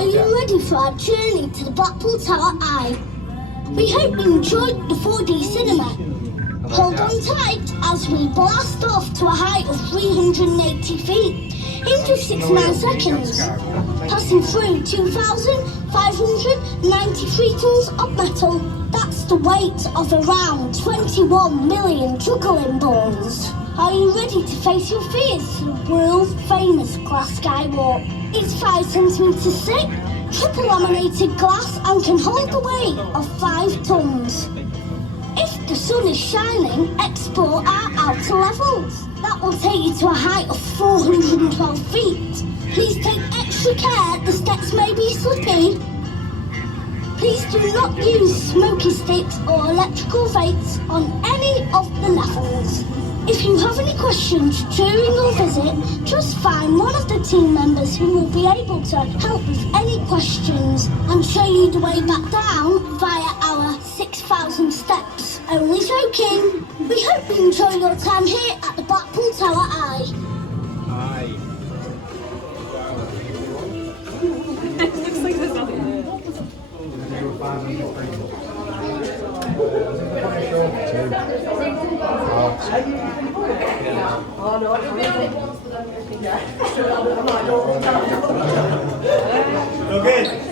Are you ready for our journey to the Blackpool Tower Eye? We hope you enjoyed the 4D cinema. Hold on tight as we blast off to a height of 380 feet in just 69 seconds, passing through 2,593 tons of metal. That's the weight of around 21 million juggling balls. Are you ready to face your fears to the world famous glass skywalk? It's 5 centimetres thick, triple laminated glass and can hold the weight of 5 tons. If the sun is shining, explore our outer levels. That will take you to a height of 412 feet. Please take extra care, the steps may be slippy. Please do not use smoky sticks or electrical vapes on any of the levels. If you have any questions during your visit, just find one of the team members who will be able to help with any questions and show you the way back down via our 6,000 steps. Only joking. We hope you enjoy your time here at the Blackpool Tower Eye. Aye. It looks like there's nothing there. Oh no, you'll be on it once, but then you're Okay.